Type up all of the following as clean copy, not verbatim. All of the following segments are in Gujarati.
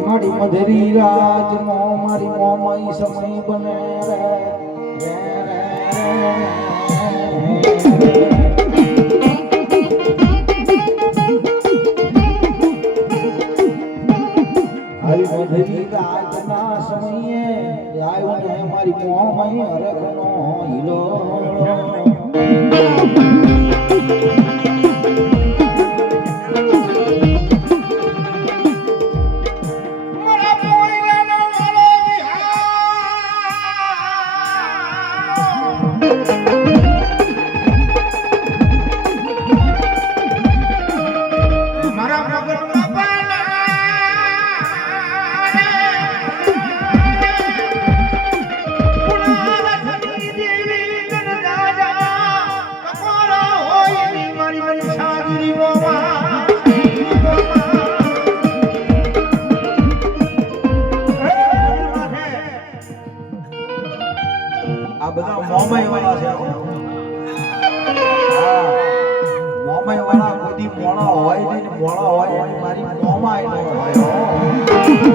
મારી મધરી રાત મો મારી મોમાઈ સમય બને રે આવી મધરી રાત ના સમયે આવ્યો ને મારી મોમાઈ હરખનો હીલો આ બધા મોમાઈ વાળા છે મોમાઈ વાળા કોઈ મોળા હોય ને મોળા હોય એની મારી મોમાઈ નો હોય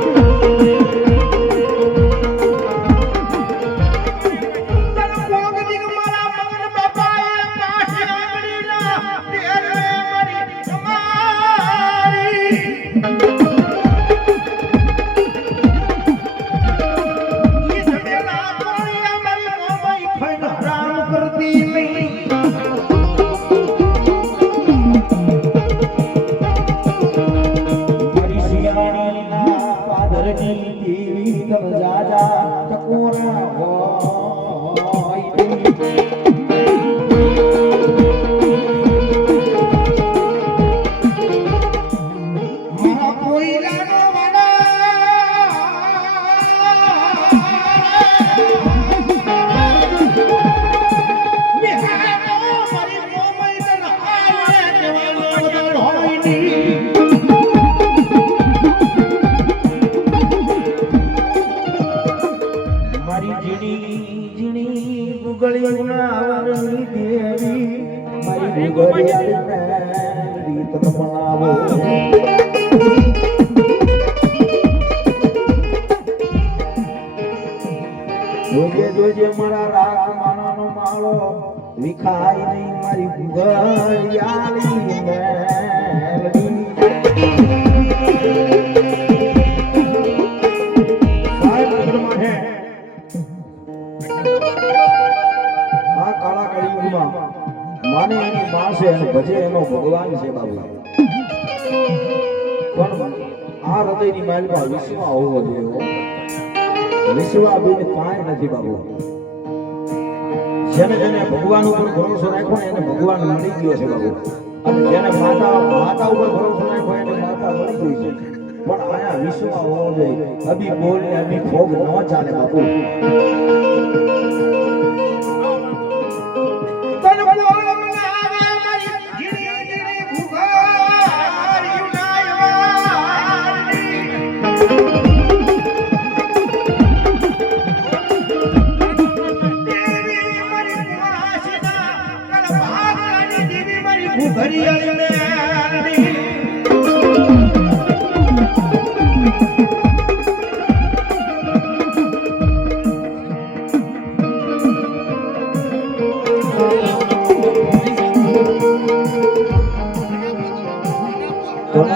જોજે મારા રાગ માનો માળો વિખાય નહીં મારી ભૂગળિયાળી મેલડી આ કાળા કળિયુગમાં માને એની માં છે અને ભજે એનો ભગવાન છે બાબુ પણ આ હૃદયની માલમાં વિશ્વ હોવો જોઈએ વિશ્વ આવીને કાંઈ નથી બાબુ જેને જેને ભગવાન ઉપર ભરોસો રાખ્યો ને એને ભગવાન મળી ગયો છે બાબુ અને જેને માતા ઉપર ભરોસો રાખ્યો એને માતા મળી ગઈ છે પણ આયા વિશ્વ હોવો જોઈએ અભી બોલે અભી ભોગ ન ચાલે બાબુ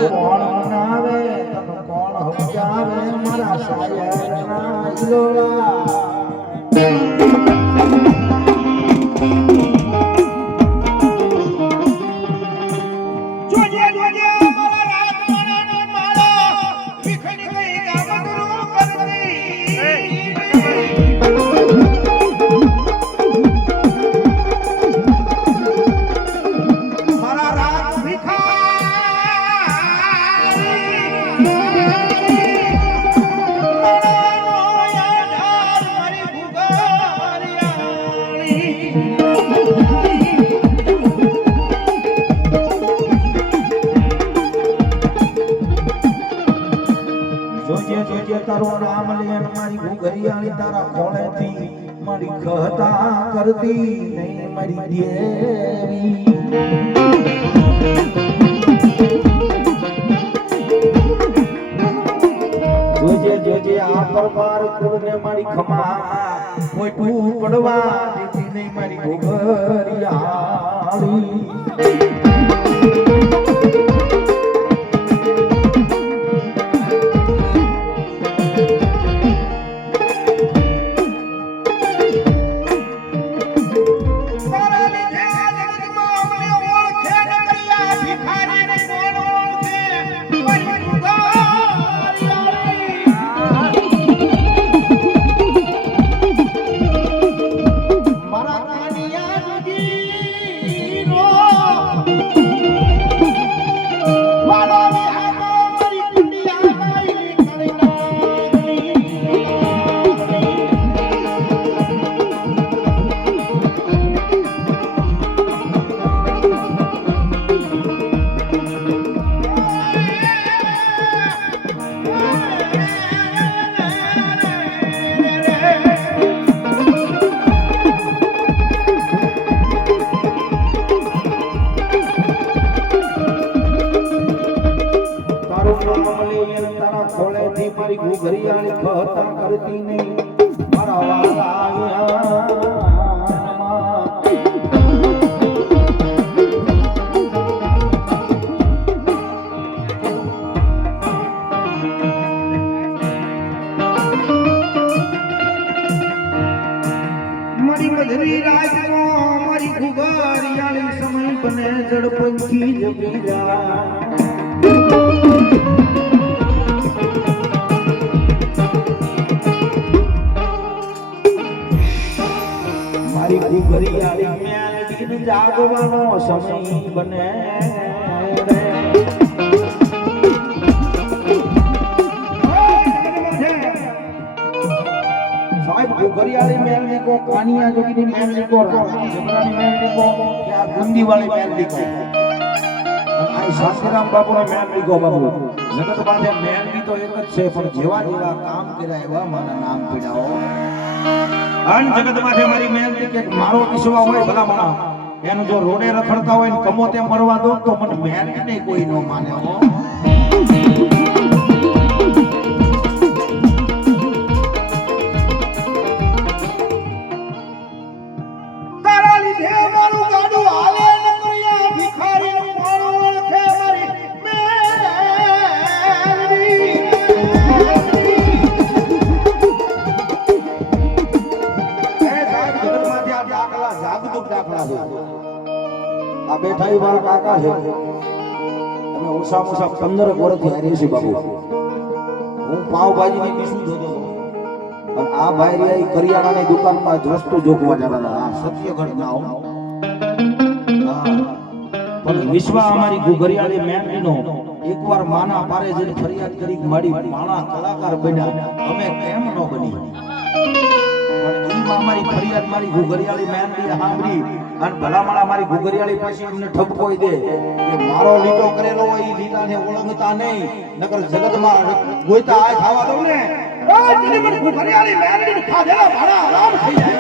કોણ મનાવે તને કોણ સમજાવે મારા શાયરના ઈલોવા તારું નામ લે મારી ઘુઘરિયાળી તારા ખોળેથી મારી કહતા કરતી નહીં મારી દેવી જોજે આ પરમાર કુળને મારી ખમા કોઈ ટુકડવા દેતી નહીં મારી ઘોઘરિયાળી મારી ઘોઘરિયાળી ખતા કરતી નહીં મારા વાલા આવ્યા મારી મધરી રાતમાં મારી ઘોઘરિયાળી સમય બને જડપંખી જપી જા મારી ઘોઘરિયાળી મેલડીને જાગવાનો સમય બને રે સાહેબ ઘોઘરિયાળી મેલડી કો કાનિયા જોગીની મેલડી કો રામજી જબરાની મેલડી કો કે આ ગુંદી વાળી મેલડી કો આ શાસ્ત્રીરામ બાપુની મેલડી કો બાપુ જગત પાસે મેલડી તો એક જ છે પણ જેવા જેવા કામ કર્યા એવા મારા નામ પીડાઓ અન જગત માટે મારી મેલડી કે મારો વિશ્વા હોય ભલા માણા એનું જો રોડે રખડતા હોય ને કમો તે મરવા દો તો મને મેલડી નહીં કોઈ નો માને હો તારા લીધે મારું ગાડું હાલે ન કર્યા ભિખારી મારું ઓળખે મારી મેલડી આ બેઠા ઈ મારા કાકા છે અમે ઓછામાં ઓછા 15 વર્ષથી હારીએ છીએ બાબુ હું પાવભાજીની ડીશું જોતો હતો અને આ ભાઈ રહ્યા કરિયાણાની દુકાનમાં જ વસ્તુ જોખવા જતા હતા આ સત્ય ઘટના હો પણ વિશ્વા અમારી ઘોઘરિયાળી મેલડીનો એકવાર માના પારે જઈને ફરિયાદ કરી મારી માણા કલાકાર બન્યા અમે કેમ ન બની મારી ફરિયાદ મારી ઘોઘરિયાળી મેલડી સાંભળી અને ભલામણા મારી ઘોઘરિયાળી પાસે એમને ઠપકોઈ દે કે મારો લીટો કરેલો હોય એ લીટાને ઓળંગતા નહીં નકર જગતમાં ગોઈતા આ ખાવા દઉં ને જેને મને ઘોઘરિયાળી મેલડીને ખાધેલા ભાડા આરામ થઈ જાય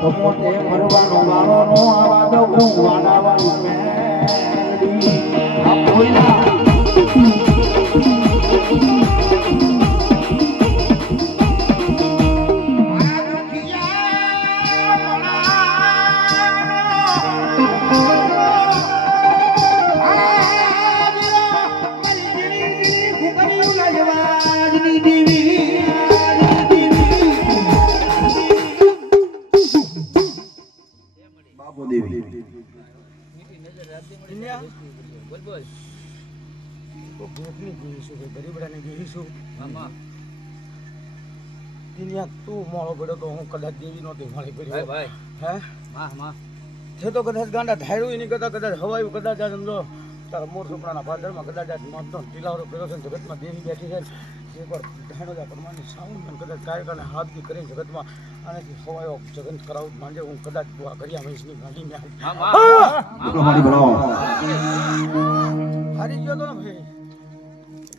કમોતે મરવાનો વાળો નો આવા દઉં વાડાવાળી મેલડી આ બોલા બોલ બોલ તો ભૂખની ગીરીશું કે ગરીબડાની ગીરીશું મામા દિનિયા તું મોળો પડ્યો તો હું કદાચ દેવી નહોતી મારી પડી ભાઈ હે માં છે તો કદાચ ગાંડા ધાર્યું નહીં કરતા કદાચ હવાયું કદાચ આ સમજો તારા મોર સુપડાના પાદરમાં કદાચ આ મતનો ટીલાવરો કર્યો છે જગતમાં દેવી બેઠી છે એકવાર ધાણોજા પરમાની સાઉન્ડ કદાચ કાયકાને હાથ બી કરીને જગતમાં આનાથી હવાયો જગત કરાવું માંડે હું કદાચ દુઆ કર્યા મહેશની ગાંડીને મારી ભરાવો હારી ગયો તો ને ભાઈ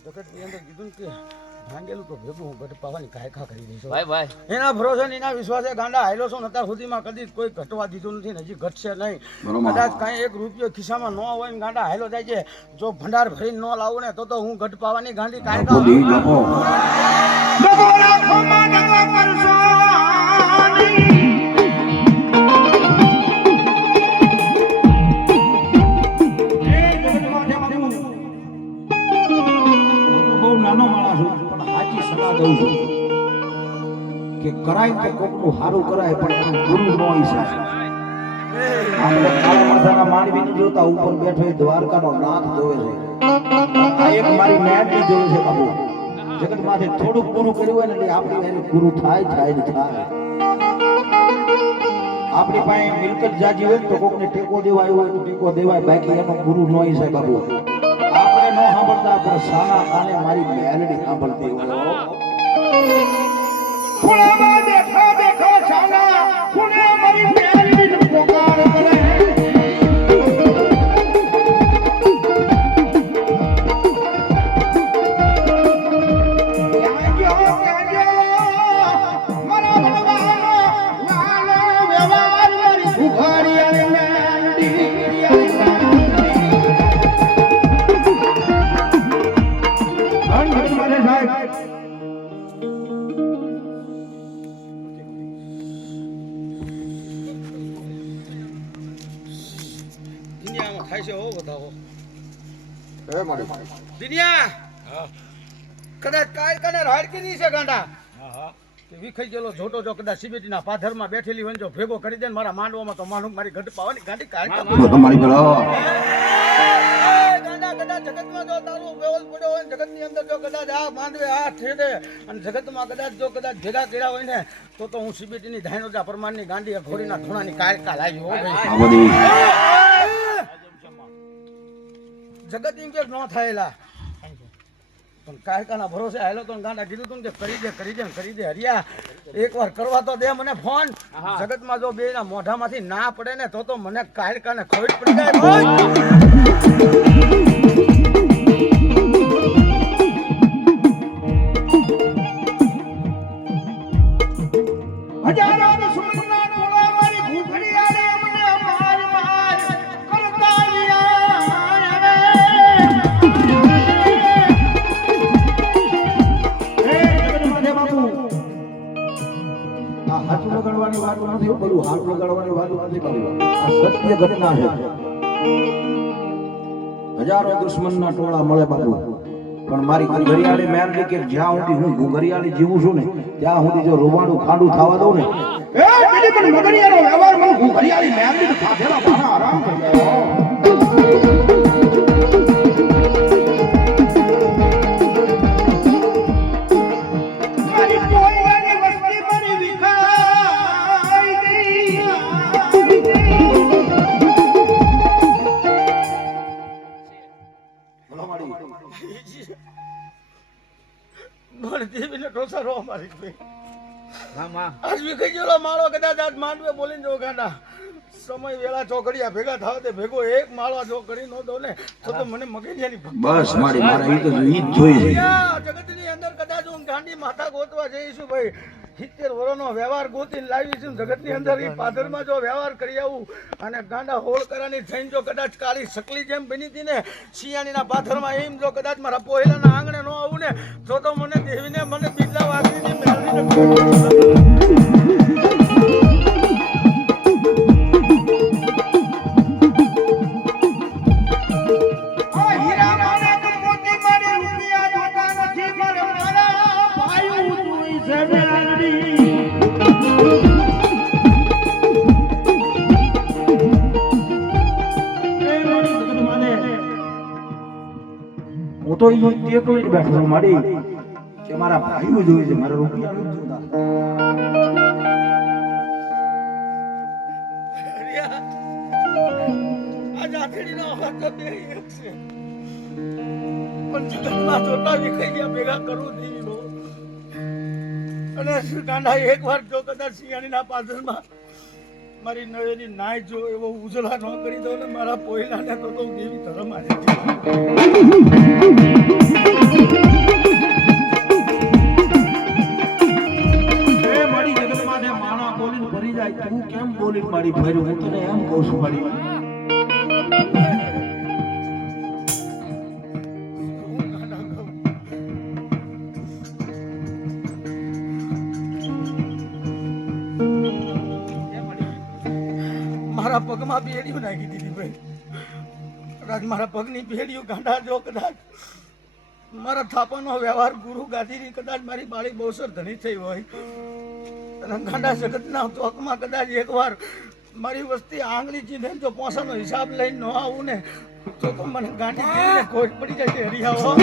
જગતની અંદર કીધું ને કે ભાંગેલું તો ભેગું હું ગઢ પાવાની કાયકા કરી દઈશ ભાઈ એના ભરોસે એના વિશ્વાસે ગાંડા હાયલો છો અત્યાર સુધીમાં કદી કોઈ ઘટવા દીધું નથી ને હજી ઘટશે નહીં કદાચ કાંઈ એક રૂપિયો ખિસ્સામાં ન હોય ને ગાંડા હાયલો જાય છે જો ભંડાર ભરીને ન લાવું ને તો હું ગઢ પાવાની ગાંડી કાયકા નાનો માણસ છું પણ સાચી સલાહ દઉં છું કે કરાય તો કોકનું સારું કરાય પણ એનો ગુરુ નો હિસાબ આપણે કાળા માથાના માનવીને જોતા ઉપર બેઠો એ દ્વારકાનો નાથ જોવે છે આ એક મારી મેટલી જોવે છે બાબુ જગત માથે થોડુંક પૂરું કર્યું હોય ને એટલે આપણી એને પૂરું થાય ને થાય આપણી પાસે મિલકત જાજી હોય તો કોકને ટેકો દેવાય હોય તો ટેકો દેવાય બાકી એનો ગુરુ નો હિસાબ બાબુ આપણે નો સાંભળતા પણ સાના કાને મારી મેલડી સાંભળતી હોય ખુણામાં દેખો સાના ખુણે મારી મેલડીને પોકાર કરે મારા વ્યવહાર મારી ભૂખારી અને મેલડી કદાચ કાય કને રાડકી ની છે ગાંડા કે વિખાઈ ગયેલો જોટો જો કદાચ સિબેટીના પાથરમાં બેઠેલી હોય જો ભેગો કરી દે મારા માંડવામાં તો માનું મારી ગઢ પાવાની ગાંડી કાય તમારી ભરાવો ગાંડા કદાચ જગતમાં જો તારું વેવલ પડ્યો હોય જગતની અંદર જો કદાચ આ માંડવે આ ઠેડે અને જગતમાં કદાચ જો કદાચ ભેગા કર્યા હોય ને તો હું સિબેટીની ધાયનોજા પરમારની ગાંડી ઘોડીના ધૂણાની કાયકા લાવી હો ભાઈ જગત એમ કે ન થાયેલા પણ કાયકાના ભરોસે આવેલો તો ગાંડા કીધું તું કે કરી દે હરિયા એકવાર કરવા તો દે મને ફોન જગતમાં જો બે ના મોઢામાંથી ના પડે ને તો મને કાયકાને ખોટ પડી જાય હજારો દુશ્મનના ટોળા મળે બાબુ પણ મારી ઘરિયાળી મેરડી કે જ્યાં સુધી હું ઘરિયાળી જીવું છું ને ત્યાં સુધી જો રોવાનું ખાડું થવા દઉં ને એ પેલી પણ મગરિયાનો વ્યવહાર મને હું ઘરિયાળી મેરડી ખાધેલા ભાણા આરામ કરી ગયો માળો કદાચ આજ માંડવે બોલીને જો ગાંડા સમય વેળા ચોકડિયા ભેગા થાવ તે ભેગો એક માળો જો કરી નો દો ને તો મને મગજિયાની બસ મારી મારા ઈ તો ઈ જોઈ છે જગતની અંદર કદાચ હું ગાંડી માથા ગોતવા જઈશું ભાઈ 70 વર્ષનો વ્યવહાર ગોતીને લાવીશું જગતની અંદર ઈ પાદરમાં જો વ્યવહાર કરી આવું અને ગાંડા હોળ કરાની થઈને જો કદાચ કાળી સકલી જેમ બની હતી ને શિયાળીના પાથરમાં એમ જો કદાચ મારા પોહેલાના આંગણે નો આવું ને તો મને દેવીને મને બીજા વાગીને મેળવીને હું તો ઈ એકલો જ બેઠો છું મારી કે મારા ભાઈઓ જોઈએ છે મારા રૂપિયા નથી જોતા. આ જાતડીનો અવાજ તો બે એક છે પણ જગતમાં જોતા વિખાઈ ગયા ભેગા કરવું નહીં લો. અને ગાંડા એકવાર જો કદાચ શિયાળીના પાદરમાં મારી નવેલી નાય જો એવો ઉજળા ન કરી દો ને મારા પોયલાને તો દેવી ધર્મ આજે મારી જગતમાં માણા બોલીને ભરી જાય તું કેમ બોલી મારી ભાઈ હું તને એમ કહું છું મારી મારા પગમાં બેડીઓ નાખી દીધી ભાઈ. કદાચ મારા પગની બેડીઓ ગાંડા જો કદાચ મારા થાપાનો વ્યવહાર ગુરુ ગાદીની કદાચ મારી બાળી બહુસર ધણી થઈ હોય અને ગાંડા જગતના ચોકમાં કદાચ એકવાર મારી વસ્તી આંગળી ચીંધે જો પોસાનો હિસાબ લઈને ન આવું ને તો મને ગાંઠી દીધીને ખોટ પડી જાય છે હરિયાઓ.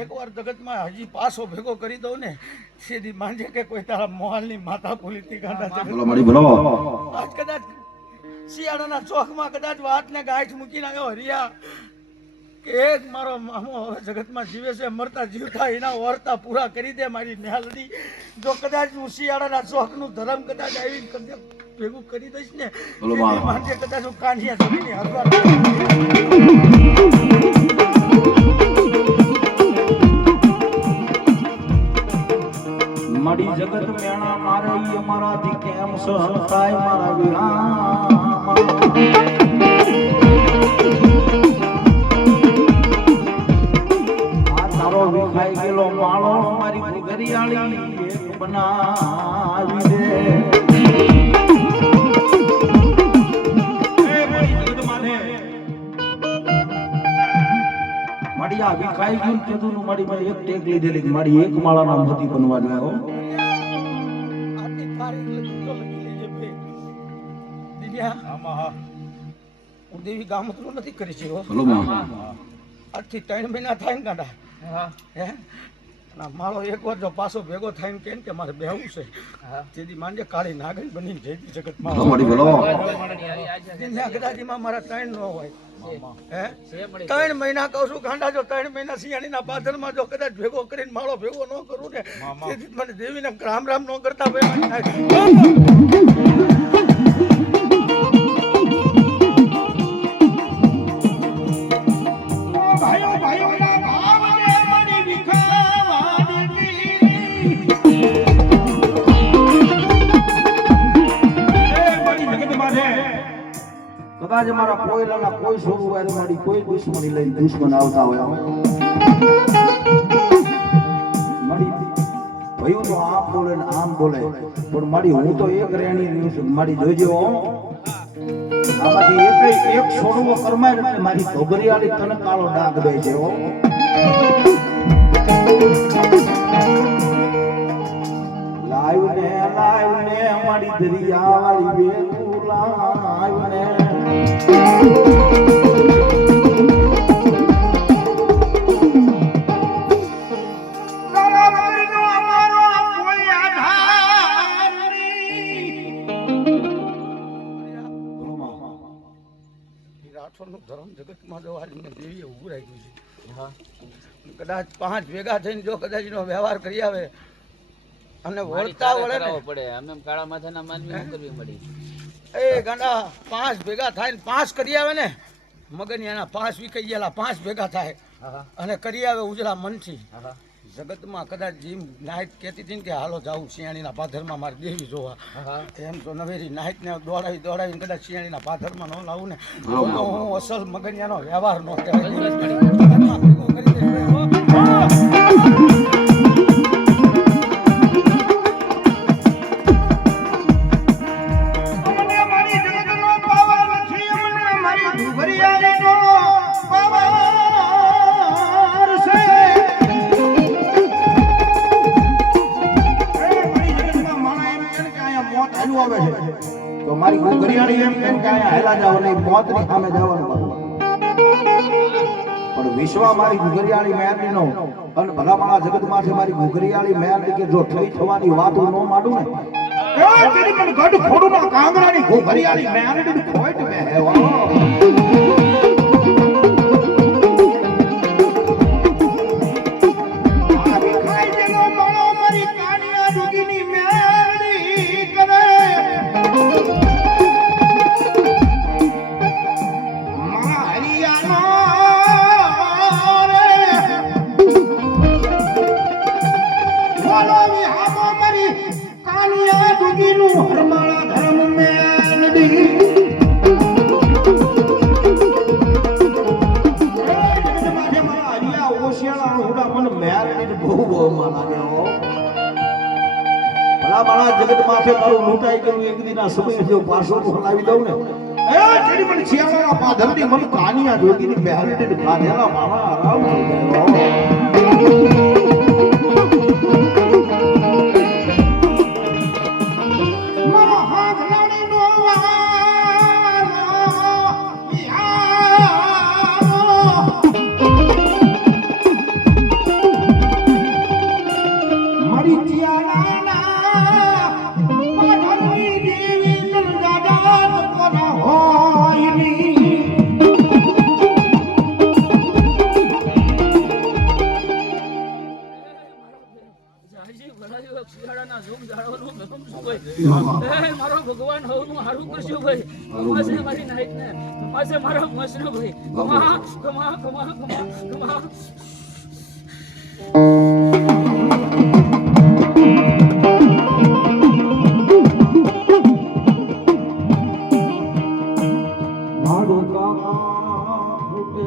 એકવાર જગતમાં હજી પાછો ભેગો કરી દઉં ને સીધી માંજે કે કોઈ તારા મોહાલની માતા ભૂલીતી ગાંડા આજ કદાચ શિયાળાના ચોકમાં કદાચ વાત ને ગાંઠ મૂકીને આવ્યો હરિયા કે એક મારો મામો હવે જગતમાં જીવે છે મરતા જીવતા એના વર્તા પૂરા કરી દે મારી મેલડી. જો કદાચ હું શિયાળાના ચોકનું ધર્મ કદાચ આવીને કદાચ ભેગું કરી દઈશ ને માંજે કદાચ હું કાંઠિયા જમીને હરવા મારી જગત મેણા મારે ઈ અમારાથી કેમ સહન થાય મારા વિરામ. આ તારો વિખાઈ ગયેલો માળો મારી ઘરિયાળી એક બનાવી દે. મારી આ વિખાઈ ગયું કીધું મારી મેં એક ટેક લીધેલી મારી એક માળાના મોતી બનવા લાગ્યો. દેવી ગામતરું નથી કરી છે આજથી 3 મહિના થાય ને ગાંડા હે મારો એક વાર જો પાછો ભેગો થાય ને કેમ કે મારે બેહવું છે તેથી માંજે કાળી નાગણી બની જઈતી જગતમાં કદાચમાં મારા 3 ન હોય હે 3 મહિના કહું છું ગાંડા જો 3 મહિના શિયાળીના પાદરમાં જો કદાચ ભેગો કરીને માળો ભેગો ન કરું ને તેથી મને દેવીને રામ રામ ન કરતા કદાચ મારા પોયલાના કોઈ છોડવું હોય મારી કોઈ દુશ્મની લઈને દુશ્મન આવતા હોય મારી ભયું તો આમ બોલે ને આમ બોલે પણ મારી હું તો એક રેણી રહ્યું છું મારી જોજો આમાંથી એક છોડવો કરમાય ને મારી ગોબરિયાળી તને કાળો ડાઘ દે છે લાઈવ ને મારી દરિયા વાળી બેલું લાઈવ ને ધર્મ જગતમાં જો દેવીએ ઉભું રાખ્યું છે કદાચ 5 ભેગા થઈને જો કદાચ એનો વ્યવહાર કરી આવે અને વળતા વળે ને પડે અમે કાળા માથાના માનવી કરવી મળી એ ગાંડા 5 ભેગા થાય ને 5 કરી આવે ને મગનિયાના 5 વિકાઈ ગયેલા 5 ભેગા થાય અને કરી આવે ઉજળા મનથી જગતમાં કદાચ જીમ નાઈટ કહેતી હતી ને કે હાલો જાઉં શિયાળીના પાથરમાં મારી દેવી જોવા એમ તો નવેરી નાઈટને દોડાવીને કદાચ શિયાળીના પાથરમાં ન લાવું ને તો હું અસલ મગનિયાનો વ્યવહાર ન કહેવાય. તો મારી ઘરિયાળી એમ કેમ કે અહીંયા હેલા જાવ એટલે મોતની સામે જવાનું બાપુ. પણ વિશ્વ મારી ઘરિયાળી મેરડીનો અને ભલામણા જગતમાંથી મારી ઘરિયાળી મેરડી કે જો થઈ થવાની વાતો ન માંડું ને એ તેરી મને ગઢ ખોડુમાં કાંગરાની ઘરિયાળી મેરડી ખોટ બે હે વાહ. જગત માથે તારું લૂંટાઈ ગયું એક દીના સમય જો પાછો હલાવી દઉં ને એ જેની મને છિયાવાળા પાધરની મને કાનિયા જોગીની બેહાડીને કાઢેલા મારા આરામ થઈ ગયો. મારો ભગવાન હવનું હારું કરજો ભાઈ. કમાશે મારી નાઈટ ને કમાશે મારો મસનો ભાઈ. કમા કમા કમા કમા કમા. મારું કામા ફૂટે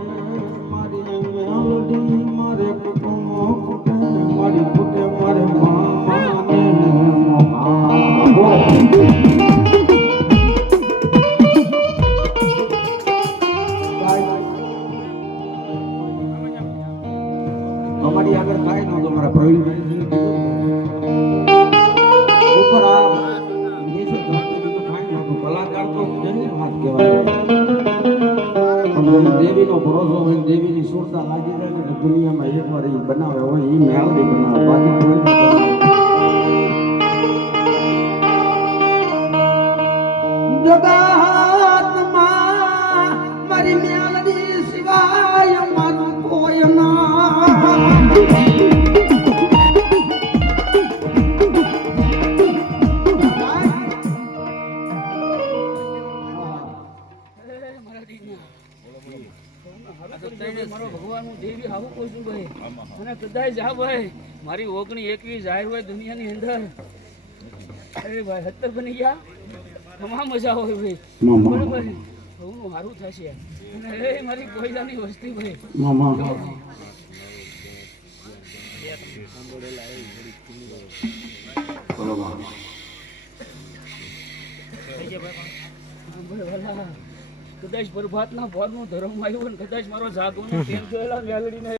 મારી મેલડી મારે કુટુંબો ફૂટે મારી ફૂટે મારે મામાને અમારી આગળ કાંઈ નહોતું મારા પ્રવીણભાઈ ઉપર આ કલાકાર તો જેની વાત કહેવાય. દેવીનો ભરોસો હોય દેવીની સુરતા લાગી જાય ને દુનિયામાં એક વાર એ બનાવે હોય એ મેલડી બનાવે બાકી કોઈ જગતમાં મારી મેલડી સિવાય મારું કોઈ ના. મારો ભગવાન હું દેવી આવું કહું છું ભાઈ. અને કદાચ જા ભાઈ મારી 19-21 જાહેર હોય દુનિયાની અંદર અરે ભાઈ 70 બની ગયા તમામ મજા હોય ભાઈ. બરોબર હું સારું થશે અને એ મારી કોયલાની વસ્તી ભાઈ મામા કદાચ પ્રભાતના ભોરનું ધર્મ આવ્યું ને કદાચ મારો જાગવાનું ટેન્શન મેલડીને